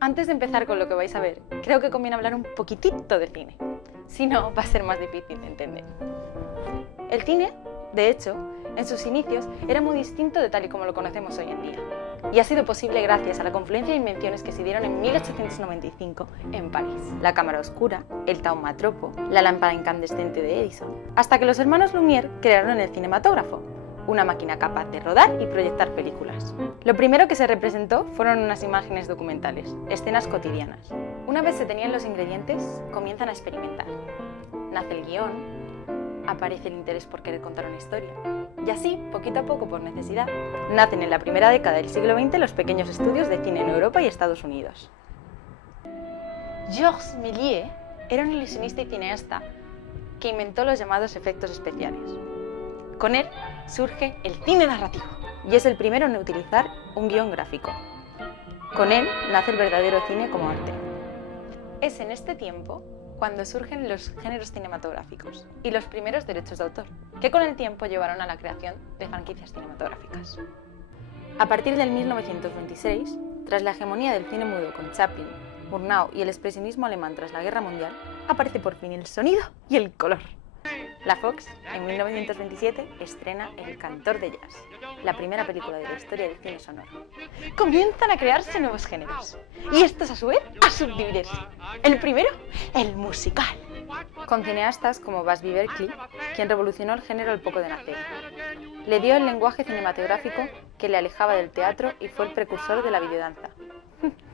Antes de empezar con lo que vais a ver, creo que conviene hablar un poquitito de cine. Si no, va a ser más difícil de entender. El cine, de hecho, en sus inicios era muy distinto de tal y como lo conocemos hoy en día. Y ha sido posible gracias a la confluencia de invenciones que se dieron en 1895 en París. La cámara oscura, el taumatropo, la lámpara incandescente de Edison, hasta que los hermanos Lumière crearon el cinematógrafo, una máquina capaz de rodar y proyectar películas. Lo primero que se representó fueron unas imágenes documentales, escenas cotidianas. Una vez se tenían los ingredientes, comienzan a experimentar. Nace el guión, aparece el interés por querer contar una historia. Y así, poquito a poco, por necesidad, nacen en la primera década del siglo XX los pequeños estudios de cine en Europa y Estados Unidos. Georges Méliès era un ilusionista y cineasta que inventó los llamados efectos especiales. Con él surge el cine narrativo y es el primero en utilizar un guión gráfico. Con él nace el verdadero cine como arte. Es en este tiempo cuando surgen los géneros cinematográficos y los primeros derechos de autor, que con el tiempo llevaron a la creación de franquicias cinematográficas. A partir del 1926, tras la hegemonía del cine mudo con Chaplin, Murnau y el expresionismo alemán tras la Guerra Mundial, aparece por fin el sonido y el color. La Fox, en 1927, estrena El cantor de jazz, la primera película de la historia del cine sonoro. Comienzan a crearse nuevos géneros, y estos a su vez a subdividirse. El primero, el musical, con cineastas como Busby Berkeley, quien revolucionó el género al poco de nacer. Le dio el lenguaje cinematográfico que le alejaba del teatro y fue el precursor de la videodanza,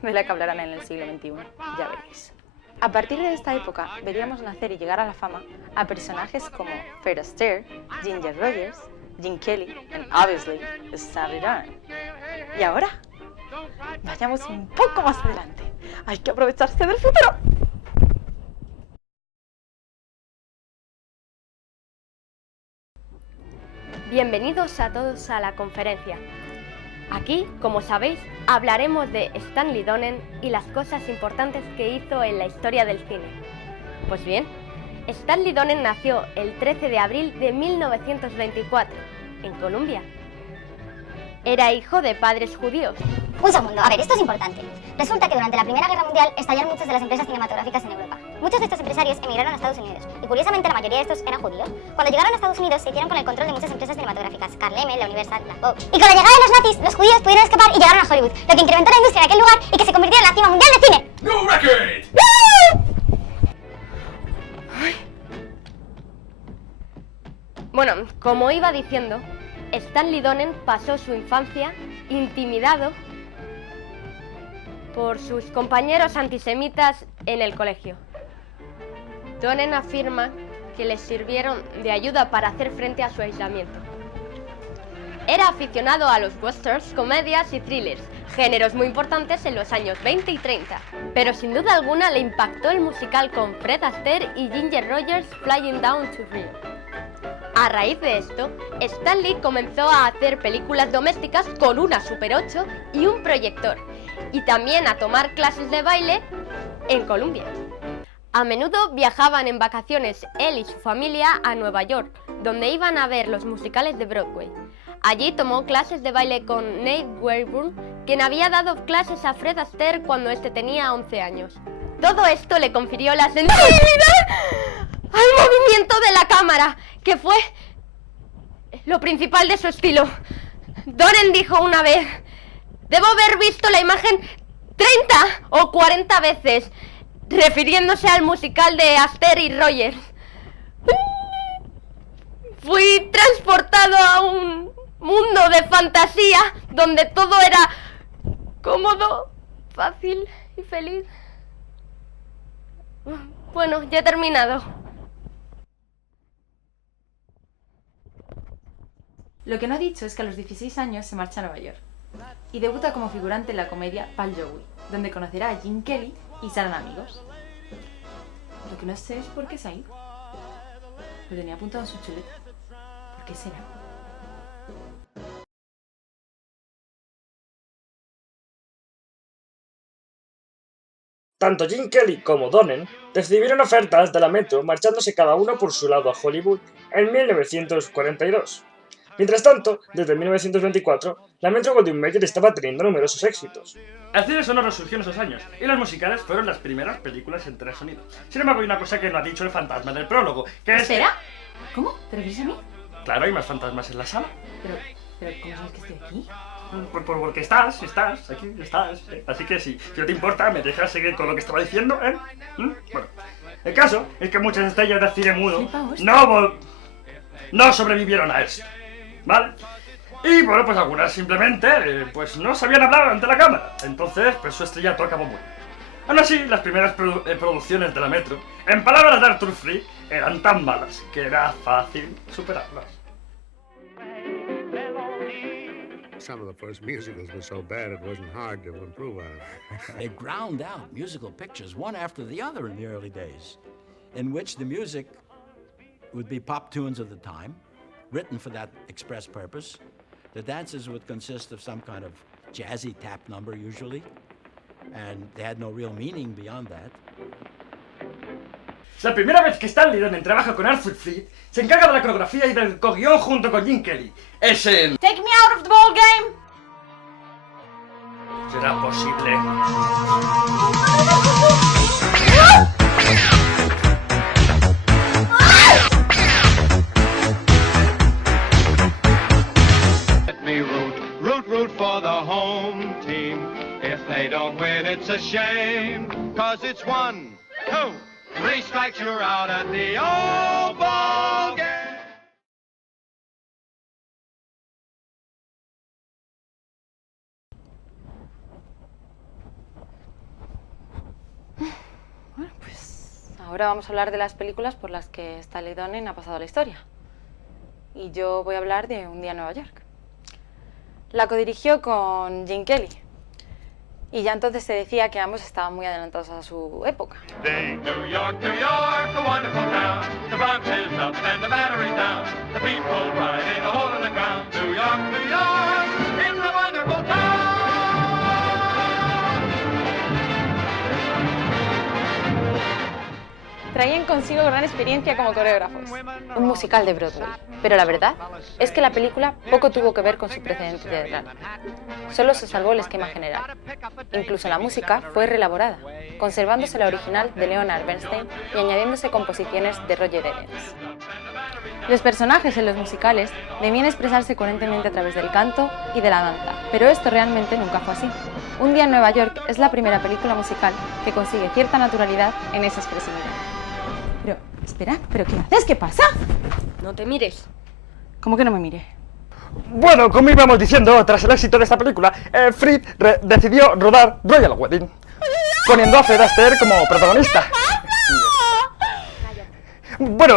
de la que hablarán en el siglo XXI, ya veréis. A partir de esta época veríamos nacer y llegar a la fama a personajes como Fred Astaire, Ginger Rogers, Gene Kelly y, obviously, Stanley Donen. Y ahora, vayamos un poco más adelante. Hay que aprovecharse del futuro. Bienvenidos a todos a la conferencia. Aquí, como sabéis, hablaremos de Stanley Donen y las cosas importantes que hizo en la historia del cine. Pues bien, Stanley Donen nació el 13 de abril de 1924, en Colombia. Era hijo de padres judíos. Un segundo, a ver, esto es importante. Resulta que durante la Primera Guerra Mundial estallaron muchas de las empresas cinematográficas en Europa. Muchos de estos empresarios emigraron a Estados Unidos, y curiosamente la mayoría de estos eran judíos. Cuando llegaron a Estados Unidos se hicieron con el control de muchas empresas cinematográficas, Carl la Universal, la Fox. Y con la llegada de los nazis, los judíos pudieron escapar y llegaron a Hollywood, lo que incrementó la industria en aquel lugar y que se convirtió en la cima mundial de cine. New record! Bueno, como iba diciendo, Stanley Donen pasó su infancia intimidado por sus compañeros antisemitas en el colegio. Donen afirma que les sirvieron de ayuda para hacer frente a su aislamiento. Era aficionado a los westerns, comedias y thrillers, géneros muy importantes en los años 20 y 30. Pero sin duda alguna le impactó el musical con Fred Astaire y Ginger Rogers, Flying Down to Rio. A raíz de esto, Stanley comenzó a hacer películas domésticas con una Super 8 y un proyector, y también a tomar clases de baile en Colombia. A menudo viajaban en vacaciones él y su familia a Nueva York, donde iban a ver los musicales de Broadway. Allí tomó clases de baile con Nate Wayburn, quien había dado clases a Fred Astaire cuando este tenía 11 años. Todo esto le confirió la sensibilidad al movimiento de la cámara, que fue lo principal de su estilo. Donen dijo una vez: "Debo haber visto la imagen 30 o 40 veces", refiriéndose al musical de Astaire y Rogers. Fui transportado a un mundo de fantasía donde todo era cómodo, fácil y feliz. Bueno, ya he terminado. Lo que no ha dicho es que a los 16 años se marcha a Nueva York y debuta como figurante en la comedia Pal Joey, donde conocerá a Gene Kelly y serán amigos. Lo que no sé es por qué se ha ido. Lo tenía apuntado en su chuleta. ¿Por qué será? Tanto Gene Kelly como Donen recibieron ofertas de la Metro marchándose cada uno por su lado a Hollywood en 1942. Mientras tanto, desde 1924, la Metro-Goldwyn-Mayer estaba teniendo numerosos éxitos. El cine sonoro surgió en esos años, y los musicales fueron las primeras películas en tener sonido. Sin embargo, hay una cosa que no ha dicho el fantasma del prólogo, que es... ¿Espera? ¿Cómo? ¿Te refieres a mí? Claro, hay más fantasmas en la sala. Pero ¿cómo sabes que estoy aquí? Porque estás, aquí estás. Así que si no te importa, me dejas seguir con lo que estaba diciendo, ¿eh? Bueno, el caso es que muchas estrellas del cine mudo no sobrevivieron a esto, ¿vale? Y bueno, pues algunas simplemente, pues no sabían hablar ante la cámara. Entonces, pues su estrellato acabó muy bien. Aún así, las primeras producciones de la Metro, en palabras de Arthur Freed, eran tan malas que era fácil superarlas. Some of the first musicals were so bad it wasn't hard to improve on them. They ground out musical pictures one after the other in the early days, in which the music would be pop tunes of the time, written for that express purpose. The dances would consist of some kind of jazzy tap number usually, and they had no real meaning beyond that. La primera vez que Stanley Donen trabaja con Arthur Freed, se encarga de la coreografía y del co-guión junto con Gene Kelly. Es en... Take me out of the ball game. ¿Será posible? Let me root for the home team. If they don't win, it's a shame. 'Cause it's 1, 2, 3 strikes, you're out at the old ball game. Bueno, pues ahora vamos a hablar de las películas por las que Stanley Donen ha pasado a la historia. Y yo voy a hablar de Un día en Nueva York. La codirigió con Gene Kelly. Y ya entonces se decía que ambos estaban muy adelantados a su época. New York, a wonderful town. The Bronx is up and the Battery's down. The people riding a hole in the ground. New York, it's a wonderful town. Traían consigo gran experiencia como coreógrafos. Un musical de Broadway. Pero la verdad es que la película poco tuvo que ver con su precedente teatral. Solo se salvó el esquema general. Incluso la música fue reelaborada, conservándose la original de Leonard Bernstein y añadiéndose composiciones de Roger Evans. Los personajes en los musicales debían expresarse coherentemente a través del canto y de la danza, pero esto realmente nunca fue así. Un día en Nueva York es la primera película musical que consigue cierta naturalidad en esa expresividad. Pero, espera, ¿pero qué haces? ¿Qué pasa? No te mires. ¿Cómo que no me mire? Bueno, como íbamos diciendo, tras el éxito de esta película, Freed decidió rodar Royal Wedding, poniendo a Fred Astaire como protagonista. Bueno,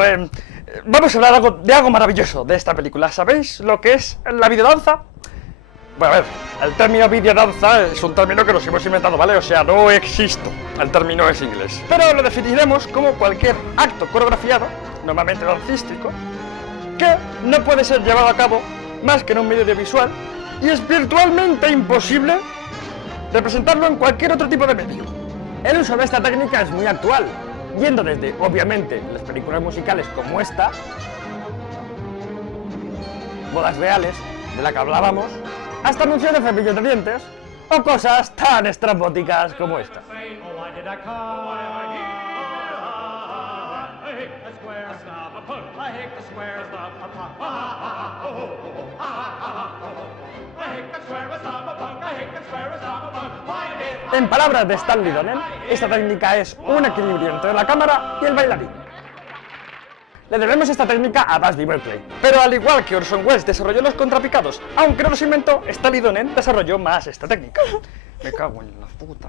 vamos a hablar de algo maravilloso de esta película. ¿Sabéis lo que es la videodanza? Bueno, a ver, el término videodanza es un término que nos hemos inventado, ¿vale? O sea, no existe. El término es inglés. Pero lo definiremos como cualquier acto coreografiado, normalmente dancístico, que no puede ser llevado a cabo más que en un medio audiovisual y es virtualmente imposible representarlo en cualquier otro tipo de medio. El uso de esta técnica es muy actual, yendo desde, obviamente, las películas musicales como esta, bodas reales, de la que hablábamos, hasta anuncios de cepillos de dientes o cosas tan estrambóticas como esta. En palabras de Stanley Donen, esta técnica es un equilibrio entre la cámara y el bailarín. Le debemos esta técnica a Busby Berkeley, pero al igual que Orson Welles desarrolló los contrapicados, aunque no los inventó, Stanley Donen desarrolló más esta técnica. Me cago en la puta.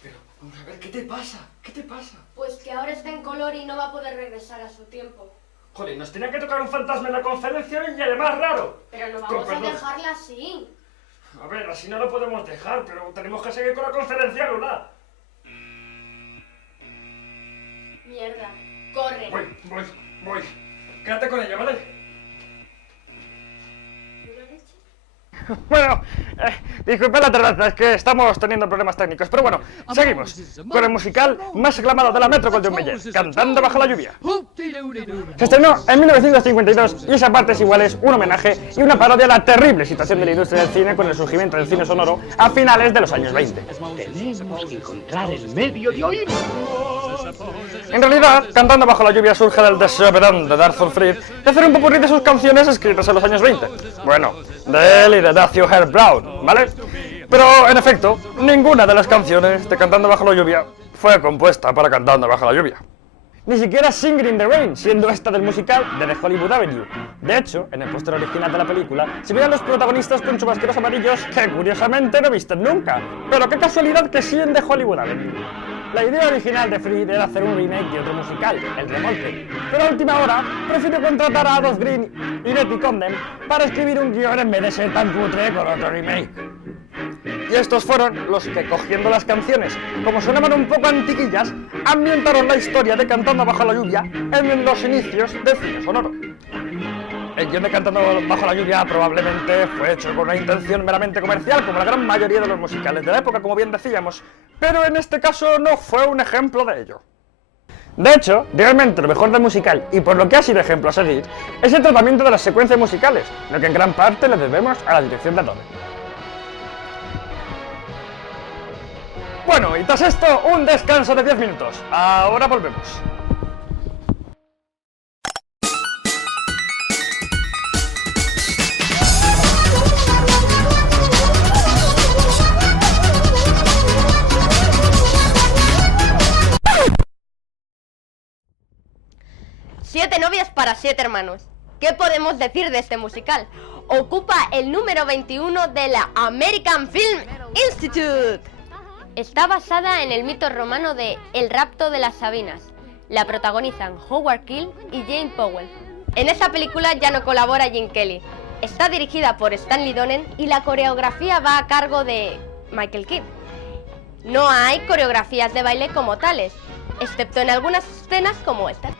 Pero, vamos a ver, ¿qué te pasa? ¿Qué te pasa? Pues que ahora está en color y no va a poder regresar a su tiempo. Joder, nos tenía que tocar un fantasma en la conferencia y además raro. Pero no vamos a perdón. dejarla así. A ver, así no lo podemos dejar, pero tenemos que seguir con la conferencia, Luna. Mierda. Corre. Voy. Quédate con ella, ¿vale? Bueno, disculpen la tardanza, es que estamos teniendo problemas técnicos. Pero bueno, seguimos con el musical más aclamado de la Metro-Goldwyn-Mayer, Cantando bajo la lluvia. Se estrenó en 1952 y esa parte es igual es un homenaje y una parodia a la terrible situación de la industria del cine con el surgimiento del cine sonoro a finales de los años 20. Tenemos que encontrar el medio de oír. En realidad, Cantando bajo la lluvia surge del deseo vedán de Darth Fried de hacer un popurrí de sus canciones escritas en los años 20. Bueno, de él y de Matthew Herb Brown, ¿vale? Pero, en efecto, ninguna de las canciones de Cantando bajo la lluvia fue compuesta para Cantando bajo la lluvia. Ni siquiera Singing in the Rain, siendo esta del musical de The Hollywood Avenue. De hecho, en el póster original de la película se veían los protagonistas con chubasqueros amarillos que curiosamente no visten nunca. Pero qué casualidad que sí en The Hollywood Avenue. La idea original de Fried era hacer un remake de otro musical, El Remolque, pero a última hora prefirió contratar a Adolph Green y Betty Comden para escribir un guion en vez de ser tan cutre con otro remake. Y estos fueron los que, cogiendo las canciones, como sonaban un poco antiquillas, ambientaron la historia de Cantando bajo la lluvia en los inicios del cine sonoro. El guion de Cantando bajo la lluvia probablemente fue hecho con una intención meramente comercial, como la gran mayoría de los musicales de la época, como bien decíamos, pero en este caso no fue un ejemplo de ello. De hecho, realmente lo mejor del musical, y por lo que ha sido ejemplo a seguir, es el tratamiento de las secuencias musicales, lo que en gran parte le debemos a la dirección de Donen. Bueno, y tras esto, un descanso de 10 minutos. Ahora volvemos. Siete novias para 7 hermanos. ¿Qué podemos decir de este musical? Ocupa el número 21 de la American Film Institute. Está basada en el mito romano de El rapto de las Sabinas. La protagonizan Howard Keel y Jane Powell. En esta película ya no colabora Gene Kelly. Está dirigida por Stanley Donen y la coreografía va a cargo de Michael Kidd. No hay coreografías de baile como tales, excepto en algunas escenas como esta.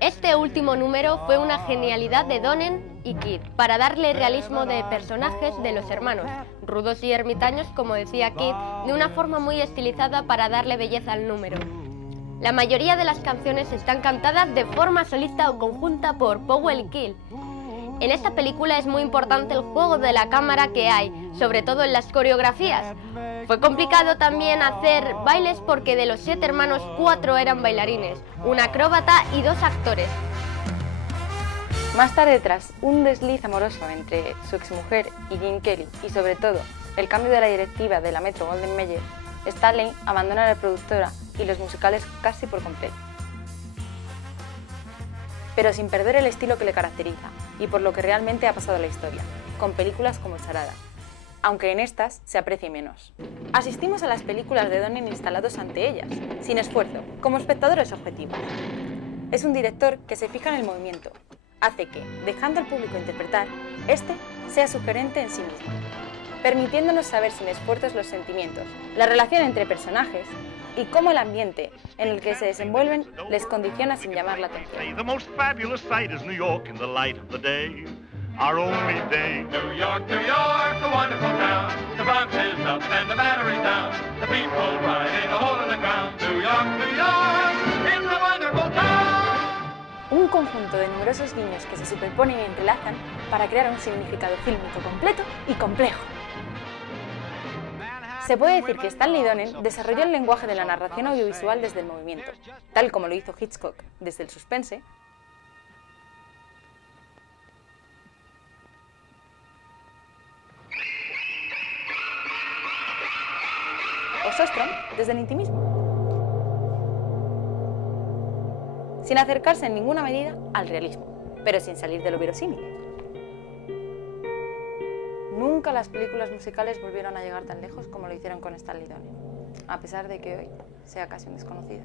Este último número fue una genialidad de Donen y Kidd para darle realismo de personajes de los hermanos, rudos y ermitaños, como decía Kidd, de una forma muy estilizada para darle belleza al número. La mayoría de las canciones están cantadas de forma solista o conjunta por Powell y Keel. En esta película es muy importante el juego de la cámara que hay, sobre todo en las coreografías. Fue complicado también hacer bailes porque de los 7 hermanos 4 eran bailarines, un acróbata y 2 actores. Más tarde, tras un desliz amoroso entre su exmujer y Gene Kelly, y sobre todo el cambio de la directiva de la Metro-Goldwyn-Mayer, Stanley abandona la productora y los musicales casi por completo. Pero sin perder el estilo que le caracteriza, y por lo que realmente ha pasado a la historia, con películas como Charada, aunque en estas se aprecie menos. Asistimos a las películas de Donen instalados ante ellas, sin esfuerzo, como espectadores objetivos. Es un director que se fija en el movimiento, hace que, dejando al público interpretar, este sea sugerente en sí mismo, permitiéndonos saber sin esfuerzos los sentimientos, la relación entre personajes y cómo el ambiente en el que se desenvuelven les condiciona sin llamar la atención. The most fabulous sight is New York in the light of the day. Our only day. New York, the wonderful town. The Bronx is up and the Battery's down. The people ride in a hole in the ground. New York, it's a wonderful town. Un conjunto de numerosos guiños que se superponen y entrelazan para crear un significado fílmico completo y complejo. Se puede decir que Stanley Donen desarrolló el lenguaje de la narración audiovisual desde el movimiento, tal como lo hizo Hitchcock desde el suspense, o Sostrom desde el intimismo, sin acercarse en ninguna medida al realismo, pero sin salir de lo verosímil. Nunca las películas musicales volvieron a llegar tan lejos como lo hicieron con Stanley Donen, a pesar de que hoy sea casi un desconocido.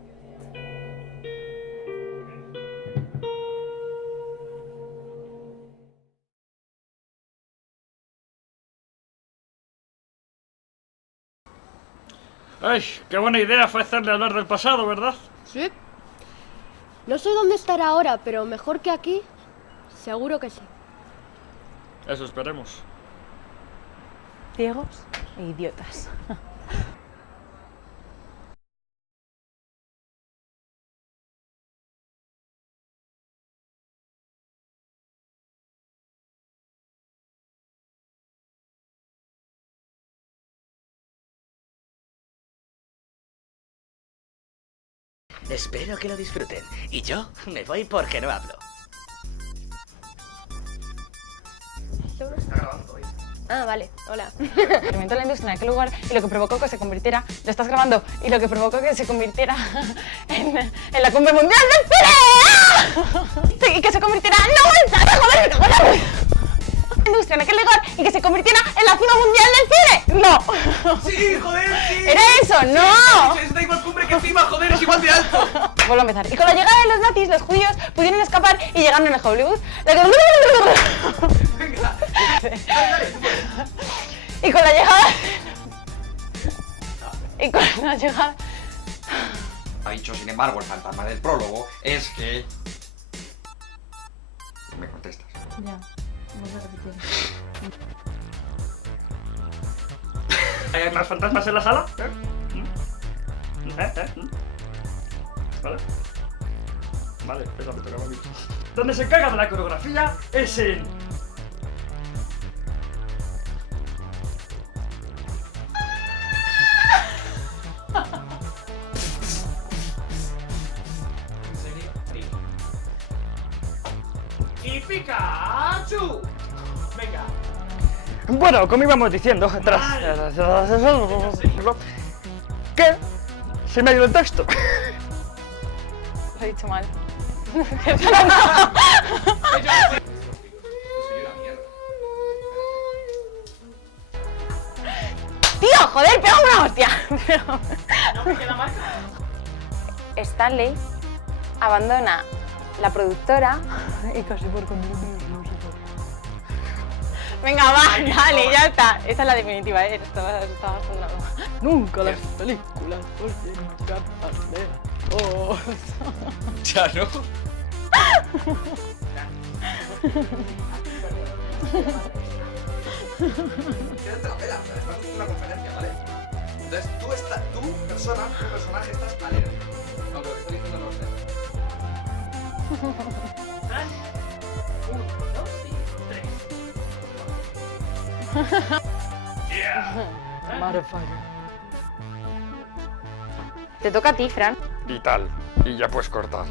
Ay, qué buena idea fue hacerle hablar del pasado, ¿verdad? Sí. No sé dónde estará ahora, pero mejor que aquí, seguro que sí. Eso esperemos. Ciegos e idiotas. Espero que lo disfruten. Y yo me voy porque no hablo. Ah, vale, hola. Experimentó la industria en aquel lugar y lo que provocó que se convirtiera, lo estás grabando, y lo que provocó que se convirtiera en la cumbre mundial del cine. Sí, y que se convirtiera, no, joder, me cago en la vida. Industria en aquel lugar y que se convirtiera en la cima mundial del cine. No. Sí, joder, sí. Era eso, no. Es da igual cumbre que cima, joder, es igual de alto. Vuelvo a empezar. Y con la llegada de los nazis, los judíos pudieron escapar y llegaron a Hollywood. Venga, dale. Y con la llegada... Y con la llegada... Ha dicho, sin embargo, el fantasma del prólogo es que... Me contestas. Ya, vamos a repetir. ¿Hay más fantasmas en la sala? Vale. Vale, eso me tocaba a mí. Donde se encarga de la coreografía es en... ¡Y Pikachu! Venga. Bueno, como íbamos diciendo, ¿qué? Se me ha ido el texto. Lo he dicho mal. ¡Tío, joder, pega una hostia! Stanley abandona la productora y casi por conducir. Venga, va, dale, ya está. Esta es la definitiva, esto está bastante broma. Nunca las películas fuesen capas de... Oh. Ya no. Quédate la pela, estás haciendo una conferencia, ¿vale? Entonces tu personaje estás alérgico. No, lo que estoy diciendo no es cierto. 1, 2 y 3. Motherfucker. Te toca a ti, Fran. Y tal. Y ya puedes cortar.